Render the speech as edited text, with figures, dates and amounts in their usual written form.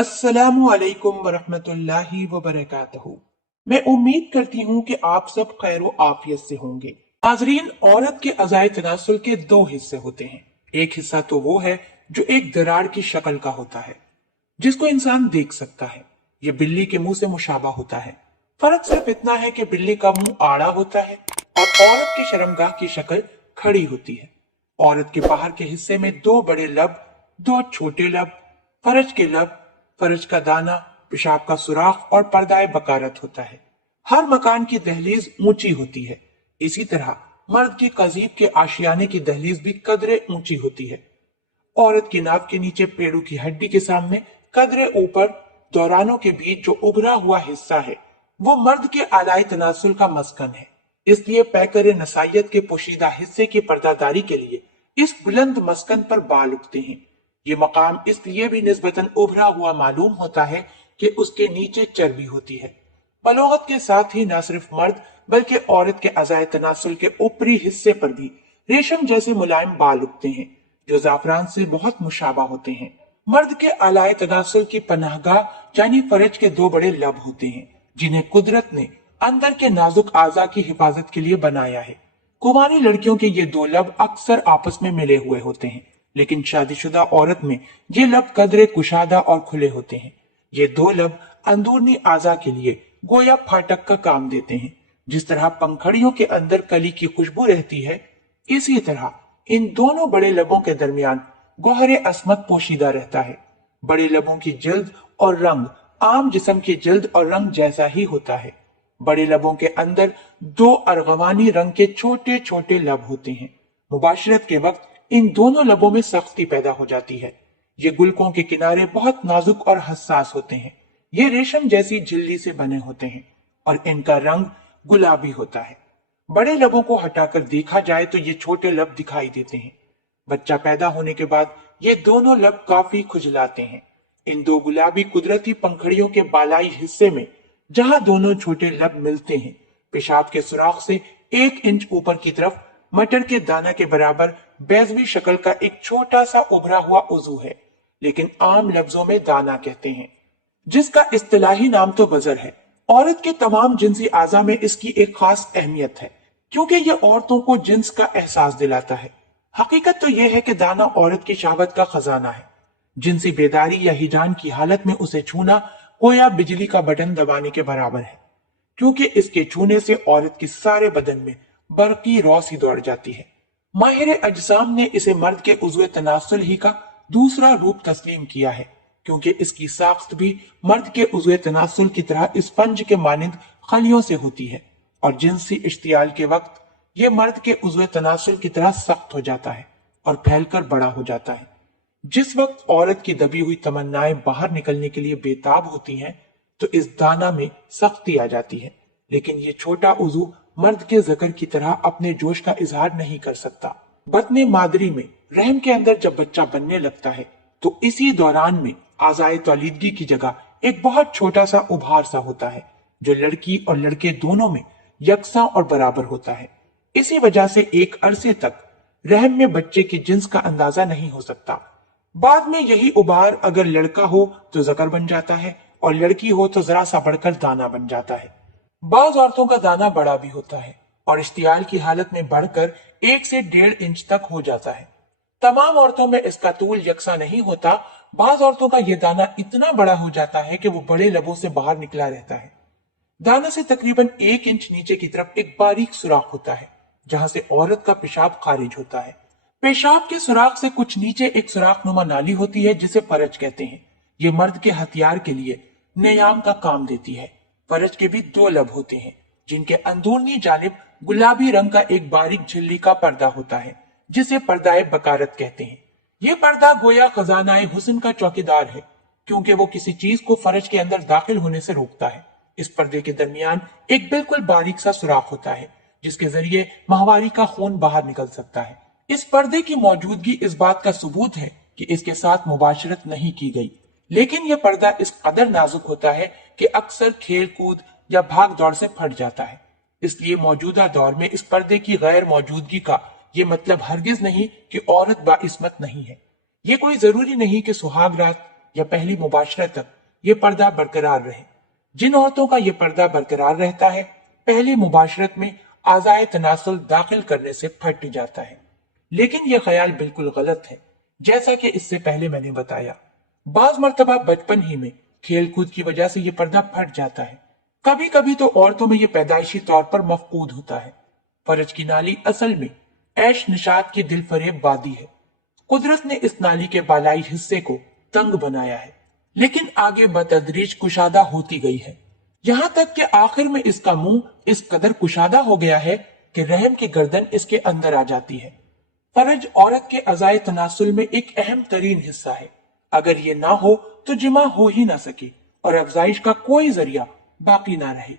अस्सलामुअलैकुम वरहमतुल्लाहि वबरकातुहू। मैं उम्मीद करती हूँ कि आप सब खैर आफियत से होंगे। नाजरीन, औरत के अज़ाए तनासुल के दो हिस्से होते हैं। एक हिस्सा तो वो है जो एक दरार की शक्ल का होता है, जिसको इंसान देख सकता है। ये बिल्ली के मुंह से मुशाबा होता है। फर्क सिर्फ इतना है कि बिल्ली का मुंह आड़ा होता है और औरत की शर्मगाह की शक्ल खड़ी होती है। औरत के बाहर के हिस्से में दो बड़े लब, दो छोटे लब, लब, फर्ज का दाना, पेशाब का सुराख और पर्दाए बकारत होता है। हर मकान की दहलीज ऊंची होती है। इसी तरह मर्द की कजीब के आशियाने की दहलीज भी कदरे ऊंची होती है। औरत की नाक के नीचे पेड़ों की हड्डी के सामने कदरे ऊपर दौरानों के बीच जो उभरा हुआ हिस्सा है, वो मर्द के आलाई तनासुल का मस्कन है। इसलिए पैकर नसाइयत के पोशीदा हिस्से की पर्दादारी के लिए इस बुलंद मस्कन पर बाल उगते हैं। ये मकाम इसलिए भी निस्बतन उभरा हुआ मालूम होता है कि उसके नीचे चर्बी होती है। बलोगत के साथ ही न सिर्फ मर्द बल्कि औरत के अज़ाए तनासुल के ऊपरी हिस्से पर भी रेशम जैसे मुलायम बाल उगते हैं, जो जाफरान से बहुत मुशाबा होते हैं। मर्द के अलाए तनासुल की पनाहगाह यानी फरज के दो बड़े लब होते हैं, जिन्हें कुदरत ने अंदर के नाजुक आजा की हिफाजत के लिए बनाया है। कुंवारी लड़कियों के ये दो लब अक्सर आपस में मिले हुए होते हैं, लेकिन शादीशुदा औरत में ये लब कदरे कुशादा और खुले होते हैं। ये दो लब अंदरूनी आजा के लिए गोया फाटक का काम देते हैं। जिस तरह पंखड़ियों के अंदर कली की खुशबू रहती है, इसी तरह इन दोनों बड़े लबों के दरमियान गौहरे अस्मत पोशीदा रहता है। बड़े लबों की जल्द और रंग आम जिस्म की जल्द और रंग जैसा ही होता है। बड़े लबों के अंदर दो अर्गवानी रंग के छोटे छोटे लब होते हैं। मुबाशरत के वक्त इन दोनों लबों में सख्ती पैदा हो जाती है। ये गुलकों के किनारे बहुत नाजुक और हसास होते हैं। ये रेशम जैसी झिल्ली से बने होते हैं और इनका रंग गुलाबी होता है। बड़े लबों को हटाकर देखा जाए तो ये छोटे लब दिखाई देते हैं। बच्चा पैदा होने के बाद ये दोनों लब काफी खुजलाते हैं। इन दो गुलाबी कुदरती पंखड़ियों के बालाई हिस्से में जहां दोनों छोटे लब मिलते हैं, पेशाब के सुराख से 1 इंच ऊपर की तरफ मटर के दाना के बराबर बैजवी शक्ल का एक छोटा सा उभरा हुआ उजू है, लेकिन आम लफ्जों में दाना कहते हैं, जिसका इस्तिलाही नाम तो बजर है। औरत के तमाम जिनसी आजा में इसकी एक खास अहमियत है, क्योंकि यह औरतों को जिन्स का एहसास दिलाता है। हकीकत तो यह है कि दाना औरत की शहावत का खजाना है। जिनसी बेदारी या हिजान की हालत में उसे छूना गोया बिजली का बटन दबाने के बराबर है, क्योंकि इसके छूने से औरत के सारे बदन में बरकी रोशनी दौड़ जाती है। माहिर अजसाम ने इसे मर्द के उज़्वे तनासुल ही का दूसरा रूप तस्लीम किया है, क्योंकि इसकी साख्त भी मर्द के उज़्वे तनासुल की तरह स्पंज के मानिंद खलियों से होती है और जिनसी इश्तियाल के वक्त यह मर्द के उज़्वे तनासुल की तरह सख्त हो जाता है और फैलकर बड़ा हो जाता है। जिस वक्त औरत की दबी हुई तमन्नाएं बाहर निकलने के लिए बेताब होती हैं, तो इस दाना में सख्ती आ जाती है, लेकिन ये छोटा उजू मर्द के ज़कर की तरह अपने जोश का इजहार नहीं कर सकता। बतने मादरी में रहम के अंदर जब बच्चा बनने लगता है, तो इसी दौरान में आज़ाए तौलीदगी की जगह एक बहुत छोटा सा उभार सा होता है, जो लड़की और लड़के दोनों में यकसा और बराबर होता है। इसी वजह से एक अरसे तक रहम में बच्चे की जिन्स का अंदाजा नहीं हो सकता। बाद में यही उबार अगर लड़का हो तो ज़कर बन जाता है और लड़की हो तो जरा सा बढ़कर दाना बन जाता है। बाज औरतों का दाना बड़ा भी होता है और इश्तियाल की हालत में बढ़कर 1 से 1.5 इंच तक हो जाता है। तमाम औरतों में इसका तूल यकसा नहीं होता। बाज औरतों का यह दाना इतना बड़ा हो जाता है कि वो बड़े लबों से बाहर निकला रहता है। दाना से तकरीबन 1 इंच नीचे की तरफ एक बारीक सुराख होता है, जहां से औरत का पेशाब खारिज होता है। पेशाब के सुराख से कुछ नीचे एक सुराख नुमा नाली होती है, जिसे फरज कहते हैं। ये मर्द के हथियार के लिए नेयाम का काम देती है। फरज के भी 2 लब होते हैं, जिनके अंदरूनी जानिब गुलाबी रंग का एक बारीक झिल्ली का पर्दा होता है, जिसे पर्दाए बकारत कहते हैं। ये पर्दा गोया खजानाए हुस्न का चौकीदार है, क्योंकि वो किसी चीज को फरज के अंदर दाखिल होने से रोकता है। इस पर्दे के दरमियान एक बिल्कुल बारीक सा सुराख होता है, जिसके जरिए माहवारी का खून बाहर निकल सकता है। इस पर्दे की मौजूदगी इस बात का सबूत है कि इसके साथ मुबाशरत नहीं की गई, लेकिन यह पर्दा इस कदर नाजुक होता है कि अक्सर खेल कूद या भाग दौड़ से फट जाता है। इसलिए मौजूदा दौर में इस पर्दे की गैर मौजूदगी का ये मतलब हरगिज नहीं कि औरत बाइस्मत नहीं है। ये कोई जरूरी नहीं कि सुहाग रात या पहली मुबाशरत तक ये पर्दा बरकरार रहे। जिन औरतों का ये पर्दा बरकरार रहता है, पहली मुबाशरत में आज़ाए तनासुल दाखिल करने से फट जाता है। लेकिन यह ख्याल बिल्कुल गलत है। जैसा कि इससे पहले मैंने बताया, बाज मर्तबा बचपन ही में खेल कूद की वजह से ये पर्दा फट जाता है। कभी कभी तो औरतों में ये पैदाइशी तौर पर मफकूद होता है। फरज की नाली असल में ऐश निशात की दिल फरेब वादी है। कुदरत ने इस नाली के बालाई हिस्से को तंग बनाया है, लेकिन आगे बतदरीज कुशादा होती गई है, यहाँ तक कि आखिर में इसका मुंह इस कदर कुशादा हो गया है कि रहम की गर्दन इसके अंदर आ जाती है। फरज औरत के अज़ाए तनासुल में एक अहम तरीन हिस्सा है। अगर ये ना हो तो जिमा हो ही ना सके और अफजाइश का कोई जरिया बाकी ना रहे।